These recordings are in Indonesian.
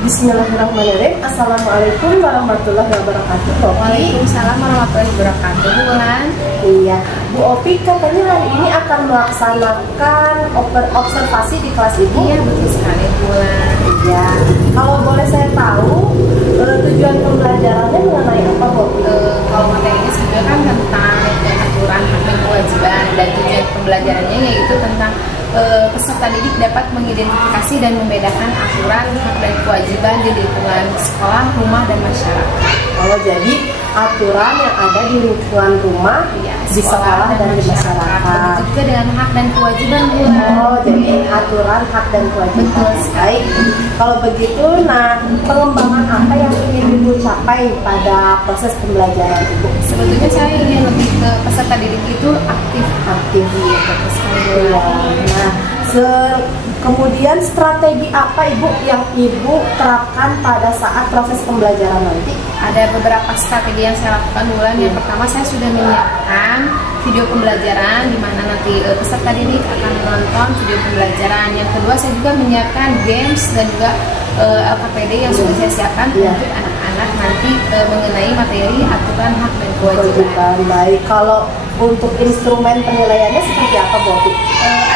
Bismillahirrahmanirrahim. Assalamualaikum warahmatullahi wabarakatuh. Waalaikumsalam warahmatullahi wabarakatuh. Bulan. Iya, Bu Opi katanya hari ini akan melaksanakan observasi di kelas Ibu. Iya, betul sekali, Bulan. Iya. Kalau boleh saya tahu tujuan pembelajarannya mengenai apa, Bu? Kalau materinya sebenarnya kan tentang aturan hak dan kewajiban, dan tujuan pembelajarannya yaitu tentang peserta didik dapat mengidentifikasi dan membedakan aturan hak dan kewajiban di lingkungan sekolah, rumah, dan masyarakat. Oh, jadi aturan yang ada di lingkungan rumah, ya, di sekolah dan di masyarakat. Begitu juga dengan hak dan kewajiban, Bu. Oh, jadi aturan hak dan kewajiban. Betul sekali. Baik. Kalau begitu, nah pengembangan apa yang ingin Ibu capai pada proses pembelajaran Ibu? Sebetulnya saya ingin lebih ke peserta didik itu aktif. Iya, betul sekali. Iya. Nah, kemudian strategi apa Ibu yang Ibu terapkan pada saat proses pembelajaran nanti? Ada beberapa strategi yang saya lakukan, Bulan. Yang pertama, saya sudah menyiapkan video pembelajaran di mana nanti peserta didik akan menonton video pembelajaran. Yang kedua, saya juga menyiapkan games dan juga LKPD yang sudah saya siapkan untuk anak-anak nanti mengenai materi aturan hak dan kewajiban. Baik, kalau untuk instrumen penilaiannya seperti apa, Bu?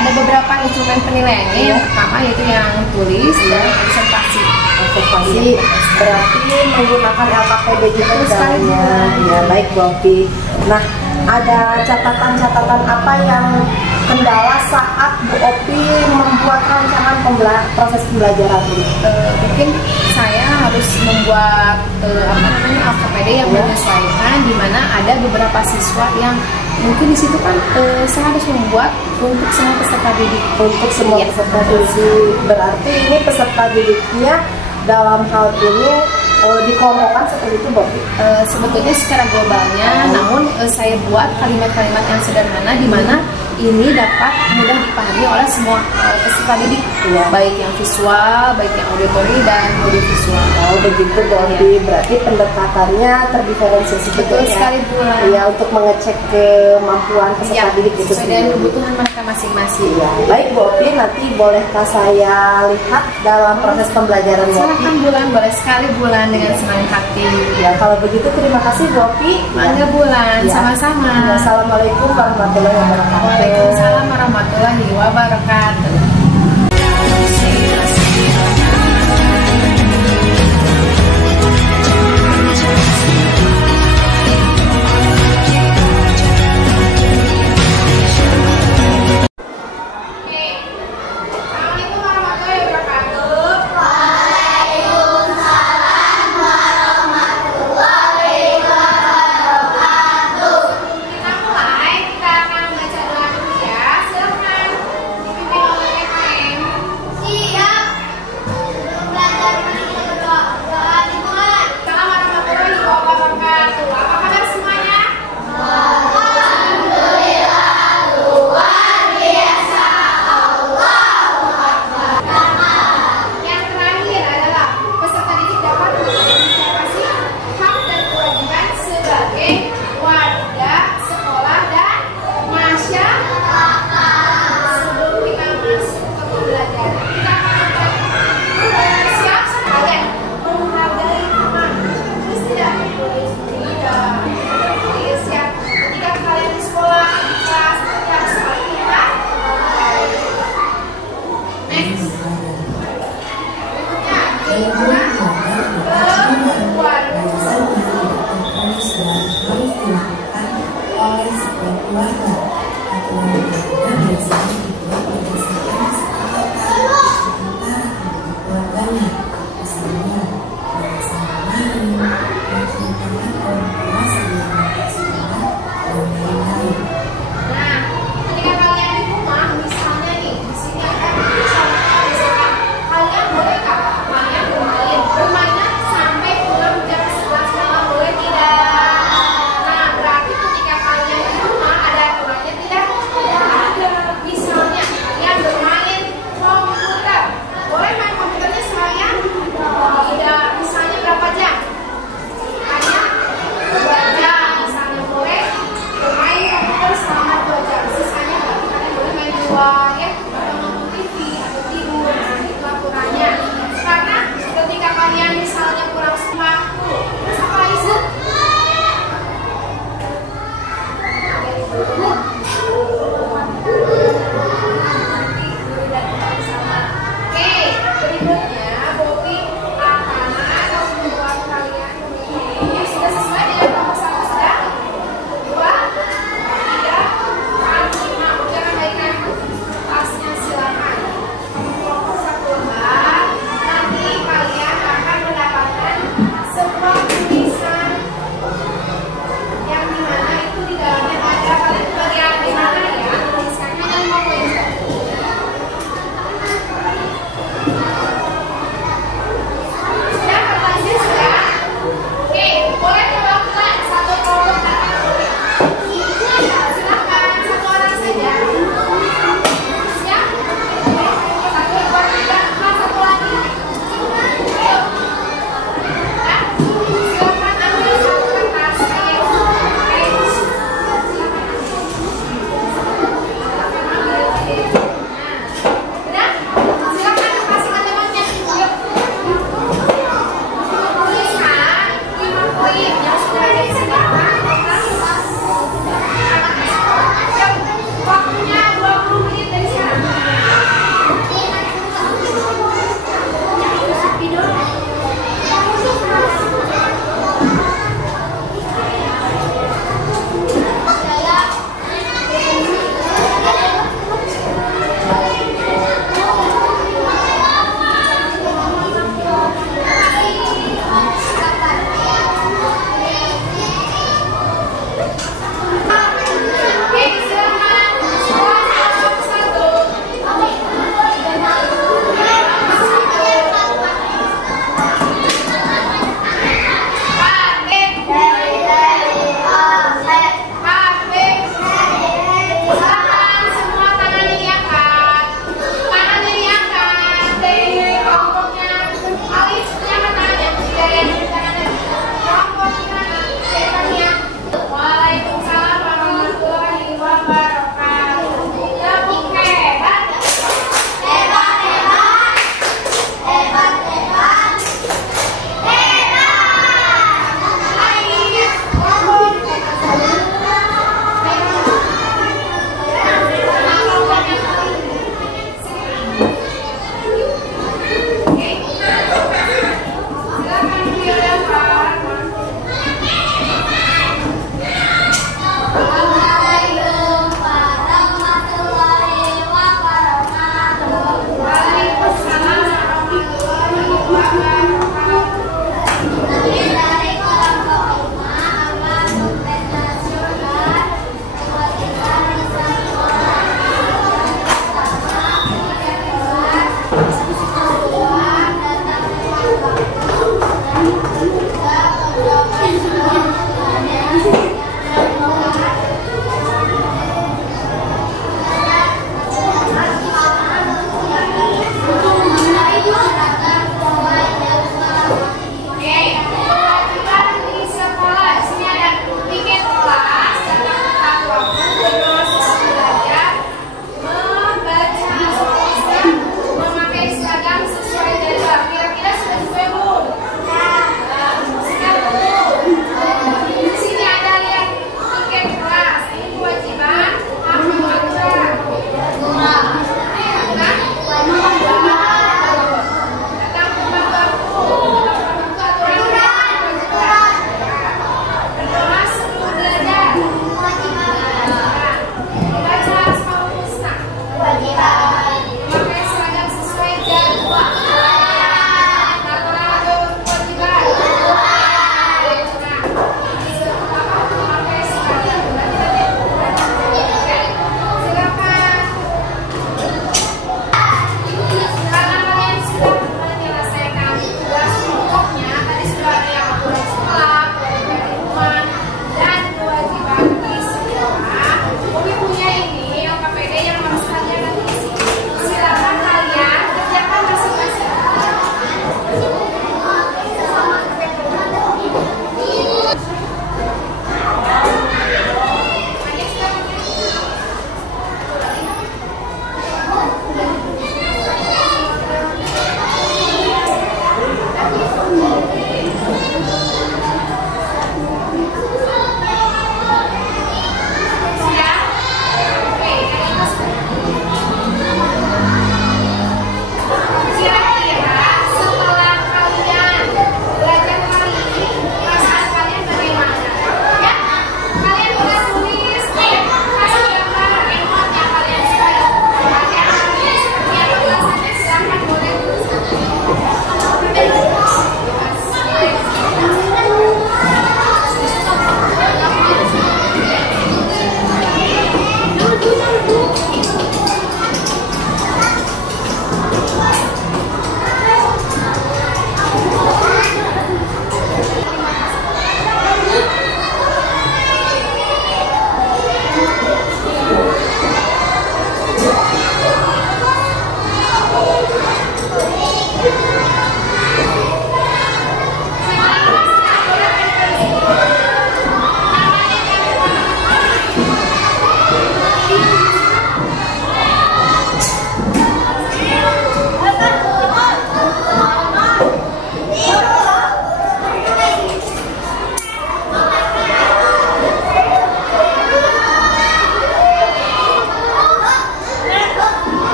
Ada beberapa instrumen penilaiannya. Yang pertama yaitu yang tulis dan observasi. Observasi berarti menggunakan LKPD juga caranya. Ya, baik, Bu Opi. Nah, ada catatan-catatan apa yang kendala saat Bu Opi membuat rancangan proses pembelajaran ini? Mungkin saya harus membuat LKPD yang menyesuaikan, di mana ada beberapa siswa yang mungkin di situ kan saya harus membuat untuk semua peserta didik. Untuk semua peserta didik, berarti ini peserta didiknya dalam hal ini dikelompokkan seperti itu, Bu? Sebetulnya secara globalnya, namun saya buat kalimat-kalimat yang sederhana di mana ini dapat mudah dipahami oleh semua peserta didik, baik yang visual, baik yang auditori dan audiovisual. Oh, begitu, Bu Opi. Berarti pendekatannya terdiferensiasi. Betul sekali, Bulan. Ya, untuk mengecek kemampuan peserta didik itu sesuai dengan kebutuhan mereka masing-masing. Ya. Baik, Bu Opi, nanti bolehkah saya lihat dalam proses pembelajaran Bu Opi? Silakan, Bulan, boleh sekali, Bulan, dengan senang hati. Ya, kalau begitu terima kasih, Bu Opi. Mangga, Bulan, sama-sama. Ya, assalamualaikum warahmatullahi wabarakatuh. Waalaikumsalam warahmatullahi wabarakatuh.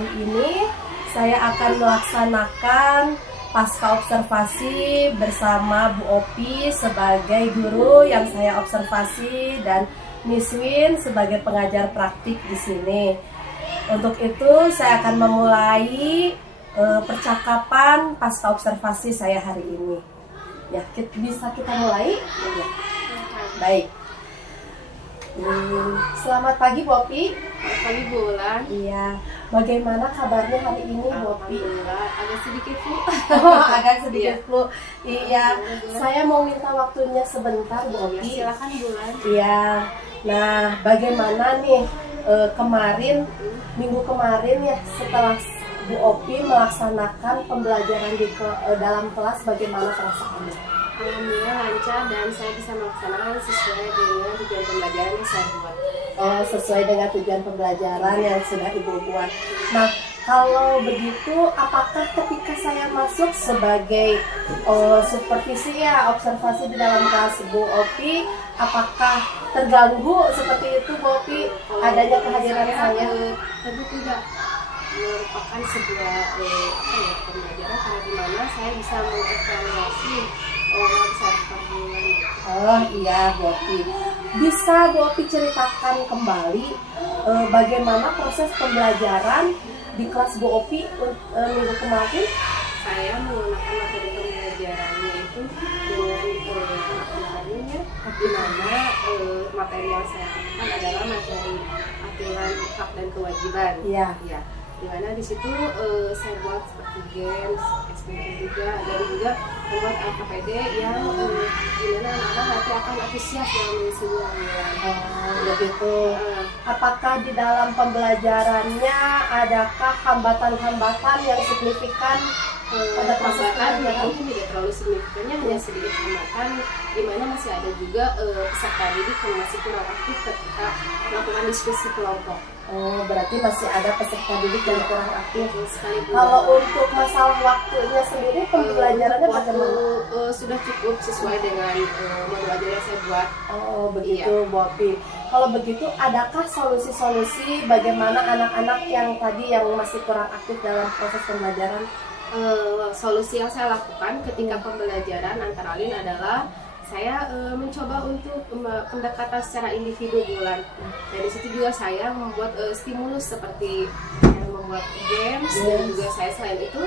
kali ini saya akan melaksanakan pasca observasi bersama Bu Opi sebagai guru yang saya observasi dan Miss Win sebagai pengajar praktik di sini. Untuk itu saya akan memulai percakapan pasca observasi saya hari ini. Ya, bisa kita mulai? Ya. Baik. Selamat pagi Bu Opi. Selamat pagi Bu Ulan. Iya. Bagaimana kabarnya hari ini Bu Opi? Agak sedikit flu. Agak sedikit flu. Iya. Saya mau minta waktunya sebentar Bu Opi. Silakan Bu Ulan. Iya. Nah, bagaimana nih kemarin minggu kemarin ya setelah Bu Opi melaksanakan pembelajaran di dalam kelas, bagaimana perasaannya? Alhamdulillah lancar dan saya bisa melaksanakan sesuai dengan tujuan pembelajaran yang saya buat. Oh, sesuai dengan tujuan pembelajaran yang sudah Ibu buat. Nah, kalau begitu, apakah ketika saya masuk sebagai supervisi ya, observasi di dalam kelas Bu Opi, apakah terganggu seperti itu Bu Opi adanya kehadiran saya? Tentu tidak, merupakan sebuah pembelajaran karena dimana saya bisa mengevaluasi Oh iya Bu Opi, bisa Bu Opi ceritakan kembali bagaimana proses pembelajaran di kelas Bu Opi minggu kemarin? Saya menggunakan materi pembelajarannya itu dengan materinya, di mana materi yang saya akan adalah materi aturan hak dan kewajiban. Iya. Ya. Dimana di situ saya buat seperti games, SPP juga, dan juga membuat LKPD yang dimana anak-anak nanti akan antusias dalam mengisinya. Begitu. Apakah di dalam pembelajarannya adakah hambatan-hambatan yang signifikan pada proses pembelajaran? Mungkin tidak terlalu signifikannya, hanya sedikit hambatan, dimana masih ada juga peserta didik yang masih kurang aktif ketika melakukan diskusi kelompok. Oh, berarti masih ada peserta didik yang kurang aktif. Sekalipun kalau untuk masalah waktunya sendiri, pembelajarannya bagaimana? Sudah cukup sesuai dengan modul ajar yang saya buat. Oh, begitu Bu Opi. Kalau begitu, adakah solusi-solusi bagaimana anak-anak yang tadi yang masih kurang aktif dalam proses pembelajaran? Solusi yang saya lakukan ketika pembelajaran antara lain adalah saya mencoba untuk pendekatan secara individu bulan. Dan di situ juga saya membuat stimulus seperti membuat games, dan juga saya selain itu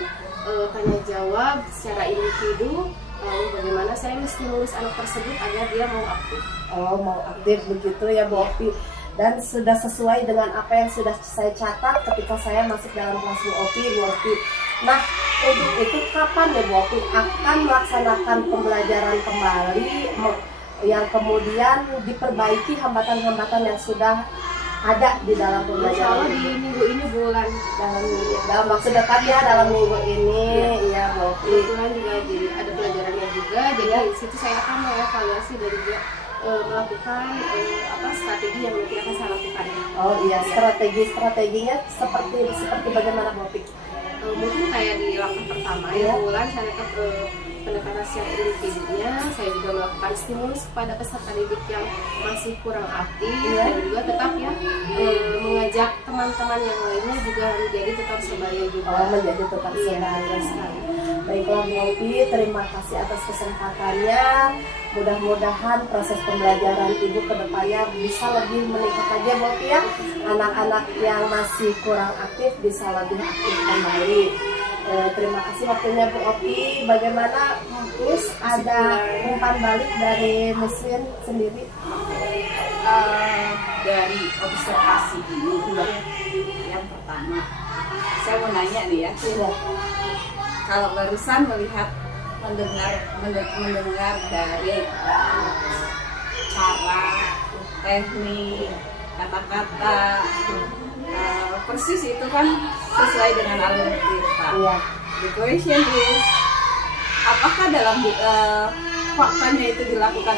tanya jawab secara individu. Lalu bagaimana saya menstimulus anak tersebut agar dia mau aktif. Oh, mau aktif begitu ya Bu Opi. Dan sudah sesuai dengan apa yang sudah saya catat ketika saya masuk dalam kelas Bu Opi. Nah, untuk itu kapan ya Bu Opi akan melaksanakan pembelajaran kembali yang kemudian diperbaiki hambatan-hambatan yang sudah ada di dalam pembelajaran? Insya Allah di minggu ini bulan, dalam waktu dekat ya, dalam minggu ini ya Bu Opi. Kebetulan juga jadi ada pelajarannya juga, jadi di situ saya akan mengevaluasi dan juga melakukan strategi yang nanti akan saya lakukan. Oh iya, strateginya seperti bagaimana Bu Opi? Mungkin kayak di langkah pertama ya, bulan saya pendekatan secara individunya, saya juga melakukan stimulus kepada peserta didik yang masih kurang aktif, dan juga tetap ya mengajak teman-teman yang lainnya juga menjadi tetap sebaya juga. Oh, menjadi tetap sebaya sekali. Baiklah Bu Opi, terima kasih atas kesempatannya. Mudah-mudahan proses pembelajaran Ibu ke depannya bisa lebih meningkat aja Bu Opi ya. Anak-anak yang masih kurang aktif bisa lebih aktif kembali. Terima kasih waktunya Bu Opi. Bagaimana Miss, ada umpan balik dari mesin sendiri? Dari observasi ini yang pertama, saya mau nanya nih ya. Kalau barusan mendengar dari cara, teknik, kata-kata, persis itu kan sesuai dengan alur cerita. The question is, apakah dalam faktanya itu dilakukan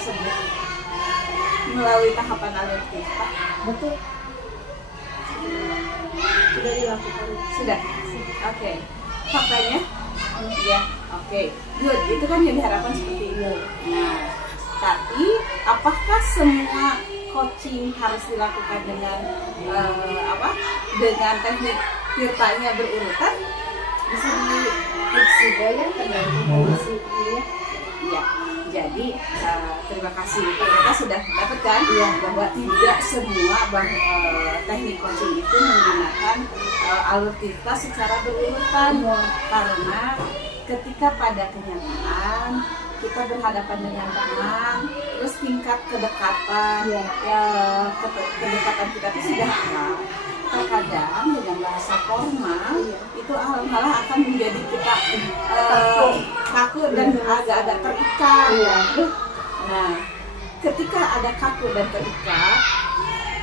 melalui tahapan alur cerita? Betul. Sudah dilakukan. Sudah. Oke. Faktanya? Ya. Oke. Good. Itu kan yang diharapkan seperti itu. Nah, tapi apakah semua coaching harus dilakukan dengan dengan teknik tirtanya berurutan? Bisa di juga ya, tergantung kondisi ini. Ya, jadi terima kasih. Kita sudah dapatkan bahwa tidak semua teknik coaching itu menggunakan alur tirta secara berurutan, karena ketika pada kenyataan kita berhadapan dengan teman, terus tingkat kedekatan, kedekatan kita itu sudah akrab. Terkadang dengan bahasa formal itu malah akan menjadi kita kaku dan agak-agak terikat. Nah, ketika ada kaku dan terikat,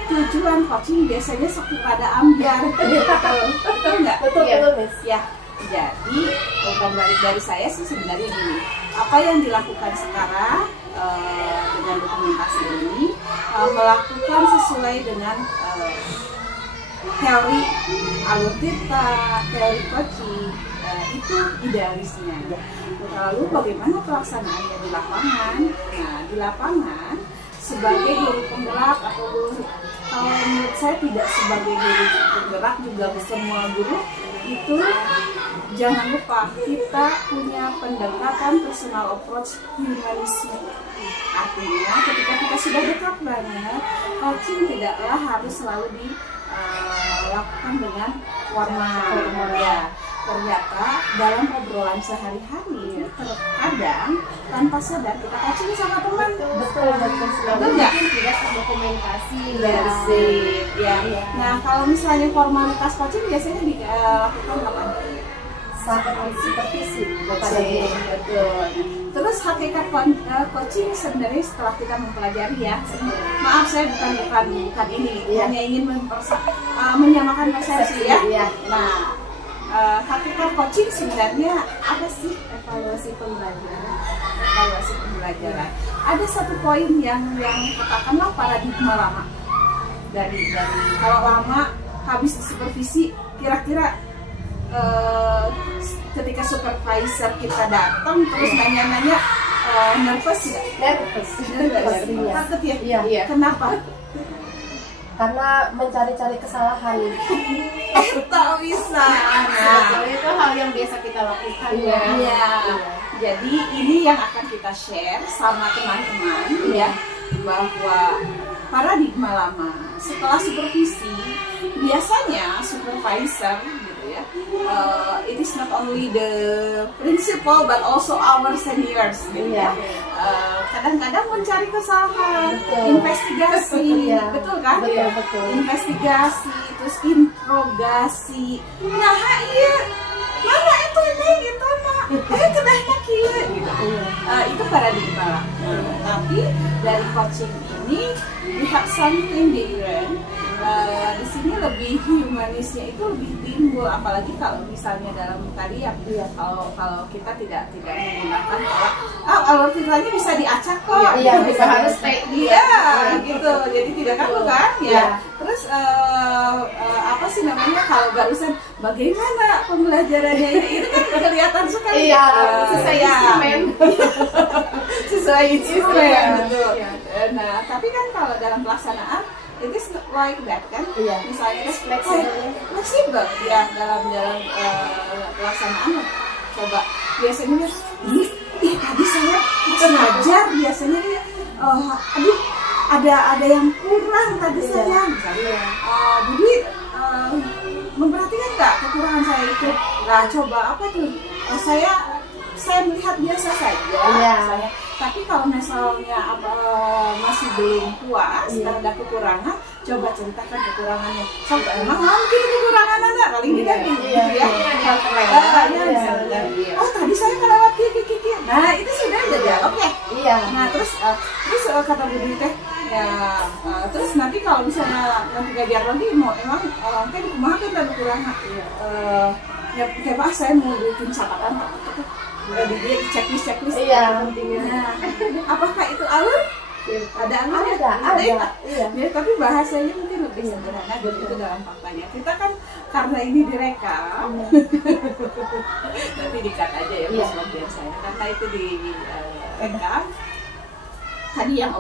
tujuan coaching biasanya seperti pada ambiar. Betul nggak? Betul, Miss. Ya. Jadi bukan balik dari saya sih sebenarnya gini, apa yang dilakukan sekarang dengan dokumentasi ini melakukan sesuai dengan teori alur tirta, teori coaching, itu idealisnya. Lalu bagaimana pelaksanaannya di lapangan? Nah, di lapangan sebagai guru penggerak atau guru, kalau menurut saya tidak sebagai guru penggerak, juga semua guru itu jangan lupa kita punya pendekatan personal approach humanisme. Artinya ketika kita sudah dekat banget, coaching tidaklah harus selalu dilakukan dengan warna. Ya, ternyata dalam obrolan sehari-hari terkadang tanpa sadar kita coaching sama teman. Betul. Mungkin tidak dokumentasi. Ya. Nah, kalau misalnya formalitas coaching biasanya dilakukan kapan? Saat supervisi. Betul. Terus hakikat coaching sebenarnya setelah kita mempelajari ya. Maaf, saya bukan ini, hanya ingin menyamakan persepsi ya. Nah, hakikat coaching sebenarnya apa sih? Evaluasi pembelajaran. Ada satu poin yang katakanlah paradigma lama. Dari kalau lama habis supervisi, kira-kira ketika supervisor kita datang terus nanya-nanya, nervous nggak? Nervous. Takut ya? Iya. Kenapa? Karena mencari-cari kesalahan. Tak bisa. Nah, itu hal yang biasa kita lakukan. Iya. Jadi ini yang akan kita share sama teman-teman ya, bahwa paradigma lama setelah supervisi biasanya supervisor gitu ya, it is not only the principal but also our seniors gitu ya. Kadang-kadang mencari kesalahan, investigasi, betul kan? Betul. Investigasi, terus interogasi. Nah, iya, mana itu ini gitu nak? Kedahnya kia gitu. Itu paradigma lah. Tapi dari coaching ini we have something different. Di sini lebih humanisnya itu lebih timbul, apalagi kalau misalnya dalam tadi ya, kalau kita tidak menggunakan alur tirtanya bisa diacak kok. Bisa harus stay gitu. Jadi tidak kaku kan? Ya. Terus apa sih namanya kalau barusan bagaimana pembelajarannya itu kan kelihatan sekali. Sesuai instrumen. Sesuai instrumen, betul. Nah, tapi kan kalau dalam pelaksanaan it is not like that kan? Misalnya fleksibel ya dalam pelaksanaan. Coba biasanya tadi saya ngajar biasanya aduh ada yang kurang tadi saya. Budi memperhatikan nggak kekurangan saya itu? Nah, coba apa tuh? Saya melihat biasa saja. Tapi kalau misalnya masih belum puas terhadap kekurangan, coba ceritakan kekurangannya. Coba emang mungkin kekurangan anak paling tidak gitu ya. Oh, tadi saya kelewat kiki. Nah, itu sudah ada dialog ya. Nah, terus kata Budi teh ya, terus nanti kalau misalnya nanti ngajar nanti mau emang kan kumaha kan ada kekurangan. Ya, Pak, saya mau bikin catatan dia checklist pentingnya. Nah, apakah itu alur? Ada alur? Ada. Ya, tapi bahasanya mungkin lebih sederhana dan itu dalam faktanya. Kita kan karena ini direkam, nanti di-cut aja ya bagian saya. Karena itu direkam. Tadi yang